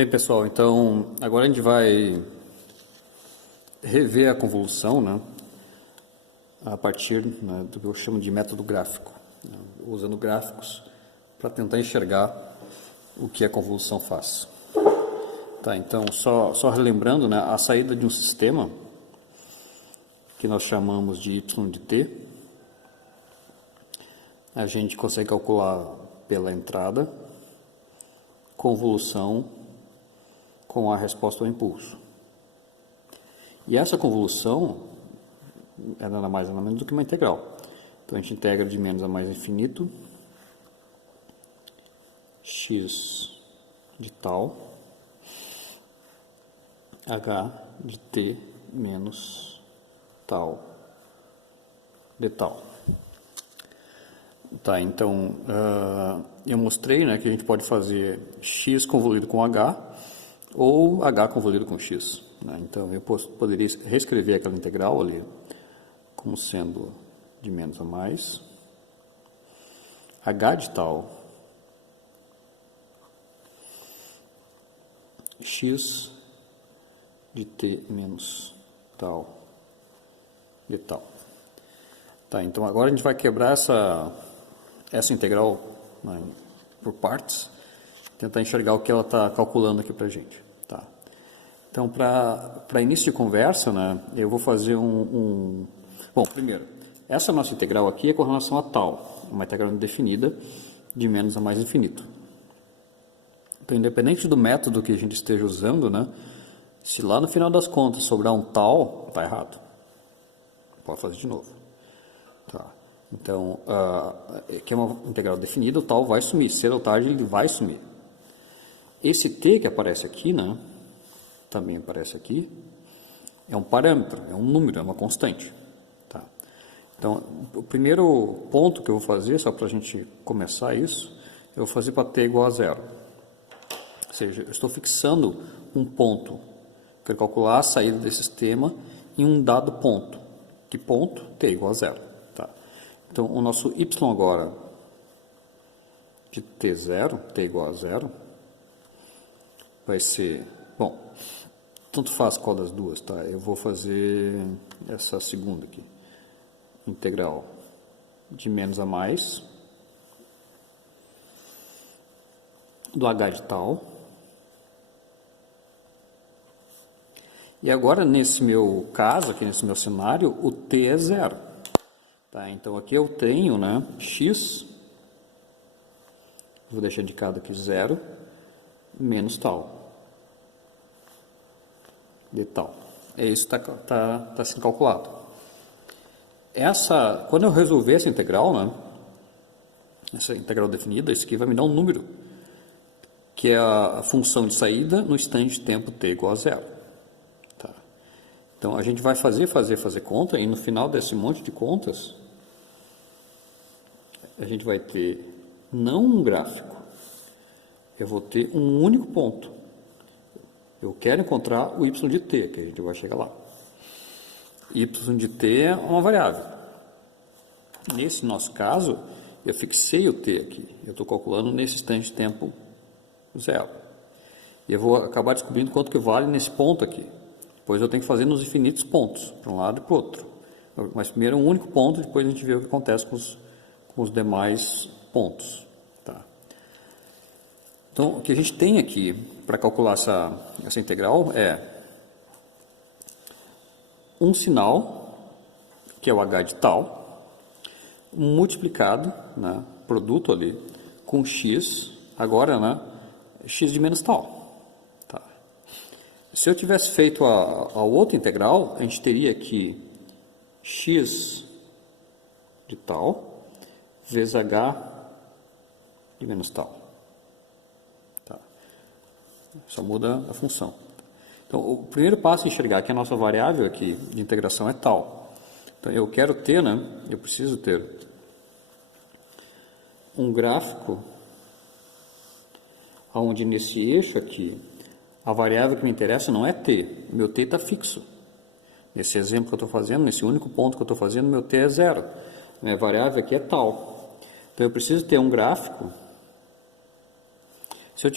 Bem, pessoal, então agora a gente vai rever a convolução, né, a partir, né, do que eu chamo de método gráfico, né, usando gráficos para tentar enxergar o que a convolução faz. Tá, então, só relembrando, né, a saída de um sistema que nós chamamos de y de t, a gente consegue calcular pela entrada, convolução com a resposta ao impulso. E essa convolução é nada mais nada menos do que uma integral. Então a gente integra de menos a mais infinito, x de tal, h de t menos tal de tal. Tá, então eu mostrei, né, que a gente pode fazer x convoluído com h ou h convoluído com x, né? Então eu poderia reescrever aquela integral ali como sendo de menos a mais, h de tal, x de t menos tal de tal. Tá, então agora a gente vai quebrar essa integral, né, por partes, tentar enxergar o que ela está calculando aqui para a gente. Tá. Então, para início de conversa, né, eu vou fazer Bom, primeiro, essa nossa integral aqui é com relação a tal, uma integral indefinida de menos a mais infinito. Então, independente do método que a gente esteja usando, né, se lá no final das contas sobrar um tal, está errado. Pode fazer de novo. Tá. Então, que é uma integral definida, o tal vai sumir. Cedo ou tarde ele vai sumir. Esse t que aparece aqui, né, também aparece aqui, é um parâmetro, é um número, é uma constante. Tá. Então, o primeiro ponto que eu vou fazer, só para a gente começar isso, eu vou fazer para t igual a zero. Ou seja, eu estou fixando um ponto. Quero calcular a saída desse sistema em um dado ponto. Que ponto? T igual a zero. Tá. Então, o nosso y agora de t0, t igual a zero, vai ser, bom, tanto faz qual das duas, tá? Eu vou fazer essa segunda aqui, integral de menos a mais, do h de tal. E agora, nesse meu caso, aqui nesse meu cenário, o t é zero. Tá? Então, aqui eu tenho, né, x, vou deixar indicado aqui zero, menos tal, de tal. É isso que tá sendo calculado. Quando eu resolver essa integral, né, essa integral definida, isso aqui vai me dar um número, que é a função de saída no instante de tempo t igual a zero. Tá. Então, a gente vai fazer conta, e no final desse monte de contas, a gente vai ter não um gráfico, eu vou ter um único ponto. Eu quero encontrar o y de t, que a gente vai chegar lá. Y de t é uma variável. Nesse nosso caso, eu fixei o t aqui. Eu estou calculando nesse instante de tempo zero. E eu vou acabar descobrindo quanto que vale nesse ponto aqui. Depois eu tenho que fazer nos infinitos pontos, para um lado e para o outro. Mas primeiro um único ponto, depois a gente vê o que acontece com os demais pontos. Tá. Então, o que a gente tem aqui para calcular essa integral é um sinal, que é o h de tal, multiplicado, né, produto ali, com x, agora, né, x de menos tal. Tá. Se eu tivesse feito a outra integral, a gente teria aqui x de tal vezes h de menos tal. Só muda a função. Então, o primeiro passo é enxergar que a nossa variável aqui de integração é tal. Então, eu quero ter, né, eu preciso ter um gráfico onde nesse eixo aqui, a variável que me interessa não é t, meu t está fixo. Nesse exemplo que eu estou fazendo, nesse único ponto que eu estou fazendo, meu t é zero. Minha variável aqui é tal. Então, eu preciso ter um gráfico Se eu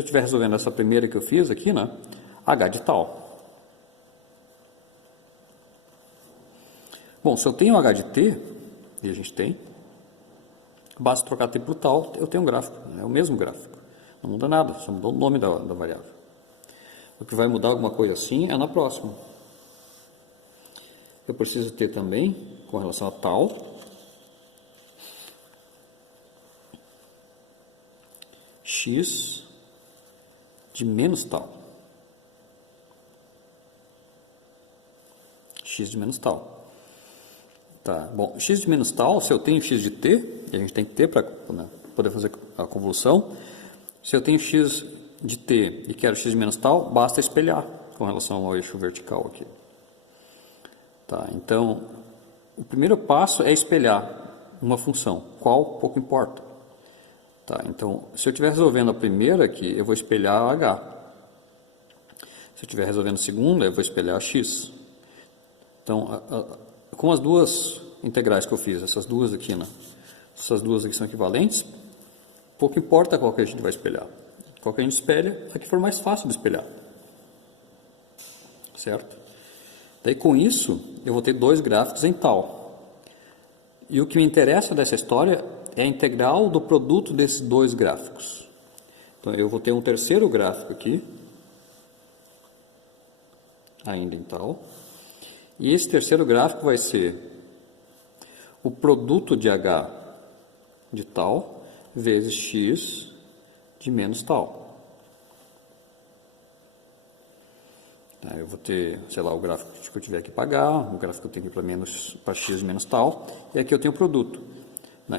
estiver resolvendo essa primeira que eu fiz aqui, né, H de tal. Bom, se eu tenho H de t, e a gente tem, basta trocar t por tal, eu tenho um gráfico, é o mesmo gráfico. Não muda nada, só mudou o nome da variável. O que vai mudar alguma coisa assim é na próxima. Eu preciso ter também, com relação a tal, x de menos tal. X de menos tal. Tá, bom, x de menos tal, se eu tenho x de t, e a gente tem que ter para poder fazer a convolução, se eu tenho x de t e quero x de menos tal, basta espelhar com relação ao eixo vertical aqui. Tá, então, o primeiro passo é espelhar uma função, qual pouco importa. Tá, então, se eu estiver resolvendo a primeira aqui, eu vou espelhar a h. Se eu estiver resolvendo a segunda, eu vou espelhar a x. Então, com as duas integrais que eu fiz, essas duas aqui, né? Essas duas aqui são equivalentes, pouco importa qual que a gente vai espelhar. Qual que a gente espelha, a que for mais fácil de espelhar. Certo? Daí, com isso, eu vou ter dois gráficos em tal. E o que me interessa dessa história é a integral do produto desses dois gráficos. Então, eu vou ter um terceiro gráfico aqui, ainda em tal. E esse terceiro gráfico vai ser o produto de h de tal vezes x de menos tal. Tá, eu vou ter, sei lá, o gráfico que eu tiver que pagar, o gráfico que eu tenho para x de menos tal, e aqui eu tenho o produto.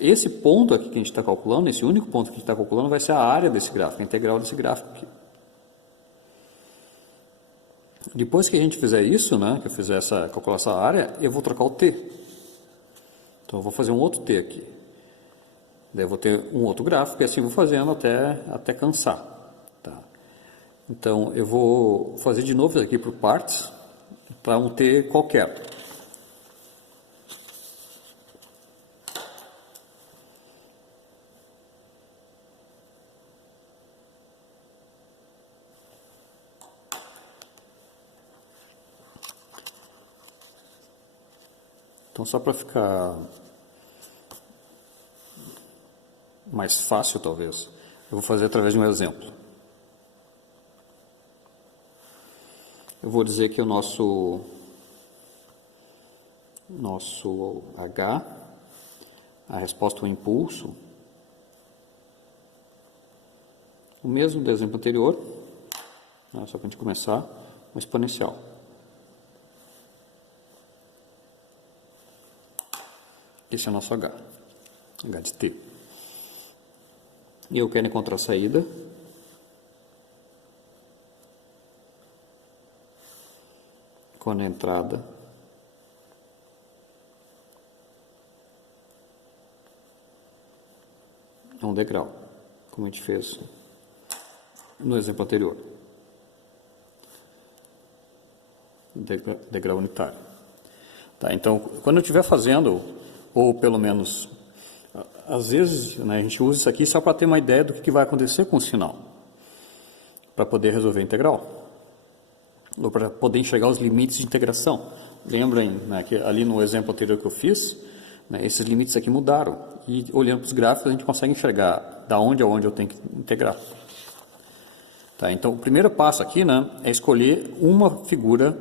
Esse ponto aqui que a gente está calculando, esse único ponto que a gente está calculando, vai ser a área desse gráfico, a integral desse gráfico aqui. Depois que a gente fizer isso, né, que eu fizer calcular essa área, eu vou trocar o t. Então, eu vou fazer um outro t aqui. Daí eu vou ter um outro gráfico e assim vou fazendo até cansar. Tá? Então, eu vou fazer de novo isso aqui por partes, para um t qualquer. Então, só para ficar mais fácil, talvez, eu vou fazer através de um exemplo. Eu vou dizer que o nosso H, a resposta ao impulso, o mesmo do exemplo anterior, né, só para a gente começar, uma exponencial. Esse é o nosso H de t. E eu quero encontrar a saída. Quando a entrada é um degrau, como a gente fez no exemplo anterior. Degrau unitário. Tá, então, quando eu estiver fazendo, ou pelo menos, às vezes, né, a gente usa isso aqui só para ter uma ideia do que vai acontecer com o sinal, para poder resolver a integral, ou para poder enxergar os limites de integração. Lembrem, né, que ali no exemplo anterior que eu fiz, né, esses limites aqui mudaram, e olhando para os gráficos a gente consegue enxergar da onde a onde eu tenho que integrar. Tá, então, o primeiro passo aqui, né, é escolher uma figura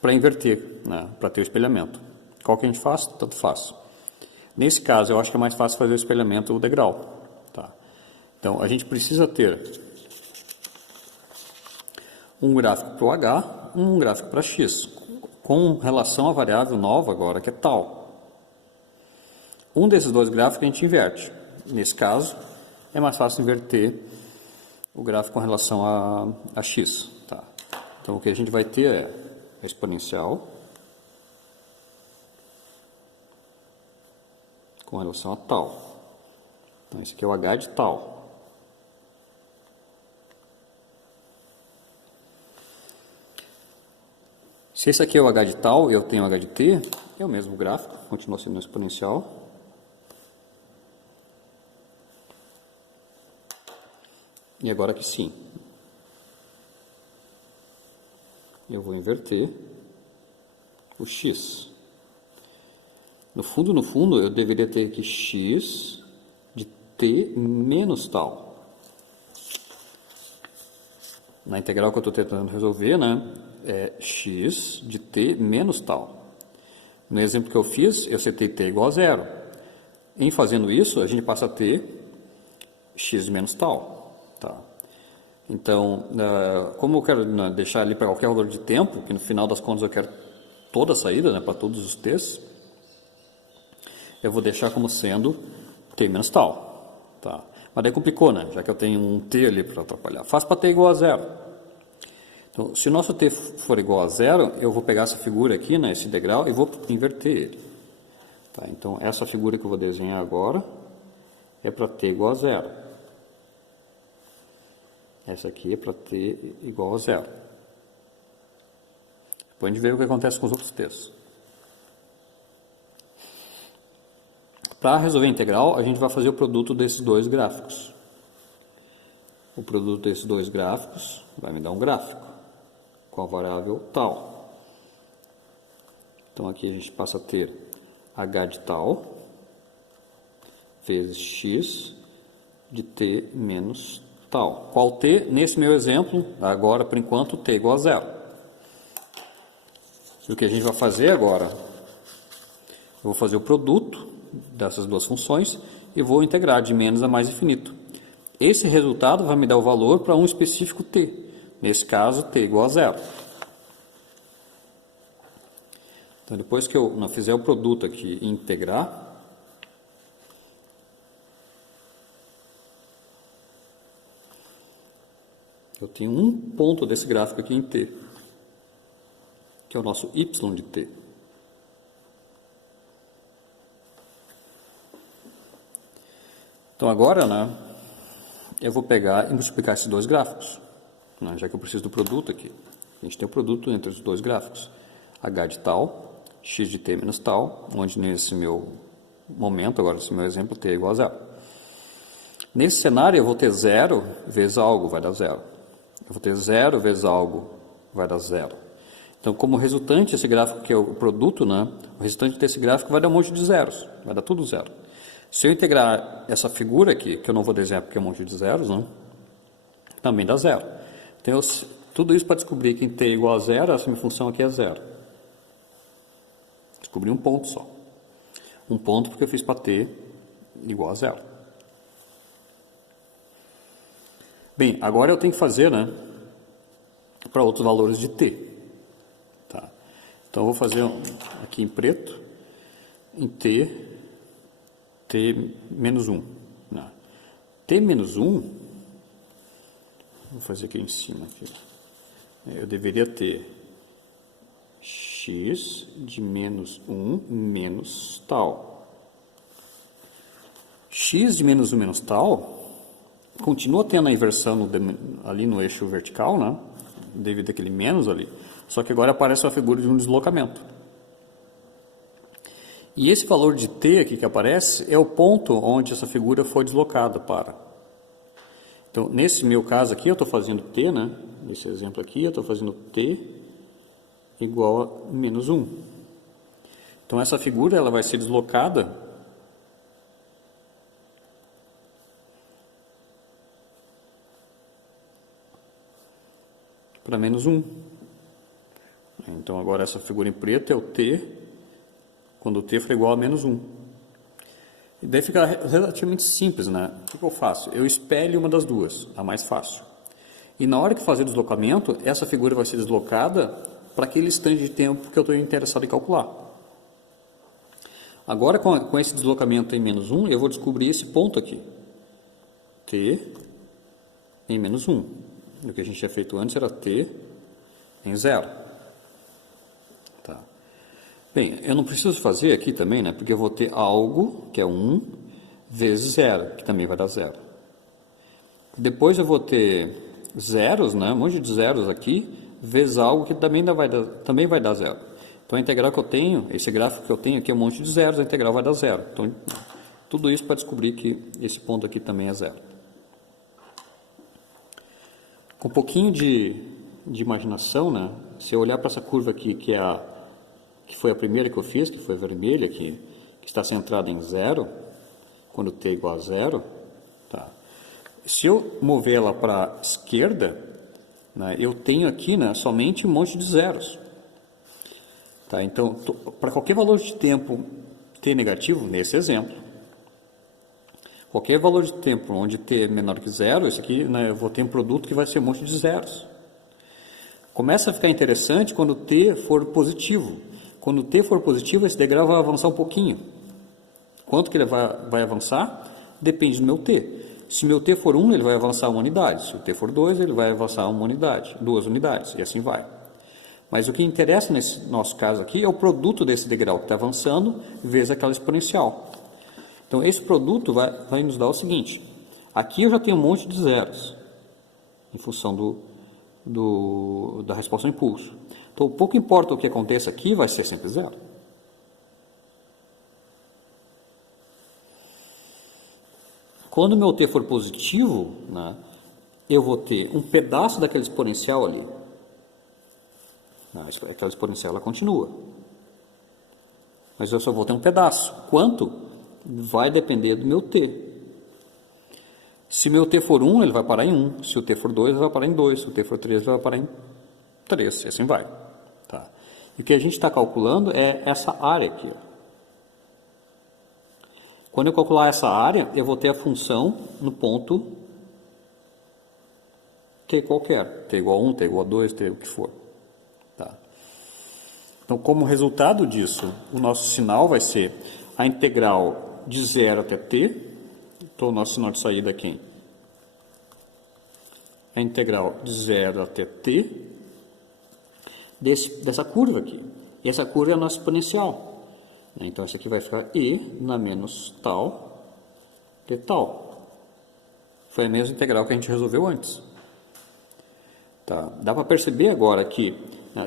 para inverter, né, para ter o espelhamento. Qual que a gente faz? Tanto faz. Nesse caso, eu acho que é mais fácil fazer o espelhamento do degrau. Tá? Então, a gente precisa ter um gráfico para o H, um gráfico para X, com relação à variável nova agora, que é tal. Um desses dois gráficos a gente inverte. Nesse caso, é mais fácil inverter o gráfico com relação a X. Tá? Então, o que a gente vai ter é a exponencial com relação a tal. Então, esse aqui é o H de tal. Se esse aqui é o H de tal e eu tenho o H de t, é o mesmo gráfico, continua sendo exponencial. E agora aqui sim. Eu vou inverter o x. No fundo, eu deveria ter aqui x de t menos tal. Na integral que eu estou tentando resolver, né, é x de t menos tal. No exemplo que eu fiz, eu setei t igual a zero. Em fazendo isso, a gente passa a ter x menos tal. Tá? Então, como eu quero deixar ali para qualquer valor de tempo, que no final das contas eu quero toda a saída, né, para todos os t's, eu vou deixar como sendo t menos tal. Tá? Mas daí complicou, né? Já que eu tenho um t ali para atrapalhar. Faz para t igual a zero. Então, se o nosso t for igual a zero, eu vou pegar essa figura aqui, né, esse integral, e vou inverter ele. Tá? Então, essa figura que eu vou desenhar agora é para t igual a zero. Essa aqui é para t igual a zero. Depois a gente vê o que acontece com os outros t's. Para resolver a integral, a gente vai fazer o produto desses dois gráficos. O produto desses dois gráficos vai me dar um gráfico com a variável tal. Então aqui a gente passa a ter h de tal vezes x de t menos tal. Qual t? Nesse meu exemplo, agora por enquanto t igual a zero. E o que a gente vai fazer agora? Eu vou fazer o produto dessas duas funções e vou integrar de menos a mais infinito. Esse resultado vai me dar o valor para um específico t. Nesse caso, t igual a zero. Então, depois que eu fizer o produto aqui e integrar, eu tenho um ponto desse gráfico aqui em t, que é o nosso y de t. Então, agora, né, eu vou pegar e multiplicar esses dois gráficos, né, já que eu preciso do produto aqui. A gente tem o produto entre os dois gráficos. H de tal, x de t menos tal, onde nesse meu momento, agora nesse meu exemplo, t é igual a zero. Nesse cenário, eu vou ter zero vezes algo, vai dar zero. Eu vou ter zero vezes algo, vai dar zero. Então, como resultante, esse gráfico que é o produto, né, o resultante desse gráfico vai dar um monte de zeros, vai dar tudo zero. Se eu integrar essa figura aqui, que eu não vou desenhar porque é um monte de zeros, né, também dá zero. Então, tudo isso para descobrir que em t é igual a zero, essa minha função aqui é zero. Descobri um ponto só. Um ponto porque eu fiz para t igual a zero. Bem, agora eu tenho que fazer, né, para outros valores de t. Tá? Então, eu vou fazer aqui em preto, em t menos 1. Né? T menos 1, vou fazer aqui em cima. Aqui. Eu deveria ter x de menos 1 menos tal. X de menos 1 menos tal continua tendo a inversão ali no eixo vertical, né? Devido àquele menos ali. Só que agora aparece a figura de um deslocamento. E esse valor de t aqui que aparece é o ponto onde essa figura foi deslocada para. Então, nesse meu caso aqui, eu estou fazendo t, né? Nesse exemplo aqui, eu estou fazendo t igual a menos 1. Então, essa figura ela vai ser deslocada para menos 1. Então, agora essa figura em preto é o t quando o t for igual a menos 1. E daí fica relativamente simples, né? O que eu faço? Eu espelho uma das duas, a mais fácil. E na hora que fazer o deslocamento, essa figura vai ser deslocada para aquele instante de tempo que eu estou interessado em calcular. Agora, com esse deslocamento em menos 1, eu vou descobrir esse ponto aqui. T em menos 1. O que a gente tinha feito antes era t em 0. Bem, eu não preciso fazer aqui também, né? Porque eu vou ter algo, que é 1, vezes 0, que também vai dar 0. Depois eu vou ter zeros, né? Um monte de zeros aqui, vezes algo que também vai dar 0. Então, a integral que eu tenho, esse gráfico que eu tenho aqui é um monte de zeros, a integral vai dar 0. Então, tudo isso para descobrir que esse ponto aqui também é 0. Com um pouquinho de imaginação, né? Se eu olhar para essa curva aqui, que foi a primeira que eu fiz, que foi a vermelha, que está centrada em zero, quando t é igual a zero, tá? Se eu mover ela para a esquerda, né, eu tenho aqui, né, somente um monte de zeros. Tá? Então, para qualquer valor de tempo t negativo, nesse exemplo, qualquer valor de tempo onde t é menor que zero, esse aqui, né, eu vou ter um produto que vai ser um monte de zeros. Começa a ficar interessante quando t for positivo. Quando t for positivo, esse degrau vai avançar um pouquinho. Quanto que ele vai avançar? Depende do meu t. Se meu t for 1, ele vai avançar 1 unidade. Se o t for 2, ele vai avançar 1 unidade, 2 unidades, e assim vai. Mas o que interessa nesse nosso caso aqui é o produto desse degrau que está avançando vezes aquela exponencial. Então, esse produto vai nos dar o seguinte. Aqui eu já tenho um monte de zeros, em função da resposta ao impulso. Então, pouco importa o que aconteça aqui, vai ser sempre zero. Quando o meu t for positivo, né, eu vou ter um pedaço daquele exponencial ali. Aquela exponencial ela continua. Mas eu só vou ter um pedaço. Quanto? Vai depender do meu t. Se meu t for 1, ele vai parar em 1. Se o t for 2, ele vai parar em 2. Se o t for 3, ele vai parar em 3. E assim vai. Tá. E o que a gente está calculando é essa área aqui. Quando eu calcular essa área, eu vou ter a função no ponto t qualquer. T igual a 1, t igual a 2, t o que for. Tá. Então, como resultado disso, o nosso sinal vai ser a integral de 0 até t. Então, o nosso sinal de saída é quem? A integral de 0 até t dessa curva aqui. E essa curva é a nossa exponencial. Então, isso aqui vai ficar e na menos tal de tal. Foi a mesma integral que a gente resolveu antes. Tá. Dá para perceber agora que,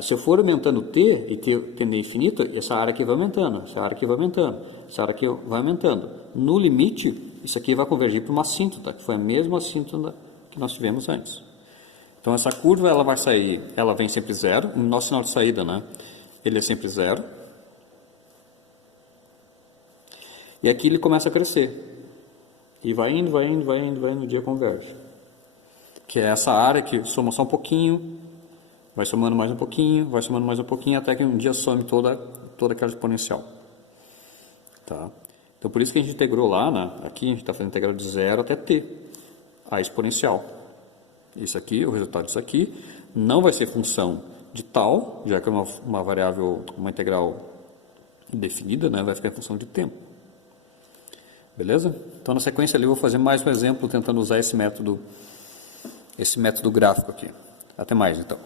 se eu for aumentando t e t tender a infinito, essa área aqui vai aumentando, essa área aqui vai aumentando, essa área aqui vai aumentando. No limite, isso aqui vai convergir para uma assíntota, que foi a mesma assíntota que nós tivemos antes. Então, essa curva ela vai sair, ela vem sempre zero. O nosso sinal de saída, né, ele é sempre zero. E aqui ele começa a crescer. E vai indo, vai indo, vai indo, vai indo, o dia converge. Que é essa área que soma só um pouquinho, vai somando mais um pouquinho, vai somando mais um pouquinho, até que um dia some toda aquela exponencial. Tá? Então, por isso que a gente integrou lá, né? Aqui a gente está fazendo integral de 0 até t, a exponencial. Isso aqui, o resultado disso aqui, não vai ser função de tal, já que é uma variável, uma integral definida, né? Vai ficar em função de tempo. Beleza? Então, na sequência ali, eu vou fazer mais um exemplo tentando usar esse método gráfico aqui. Até mais, então.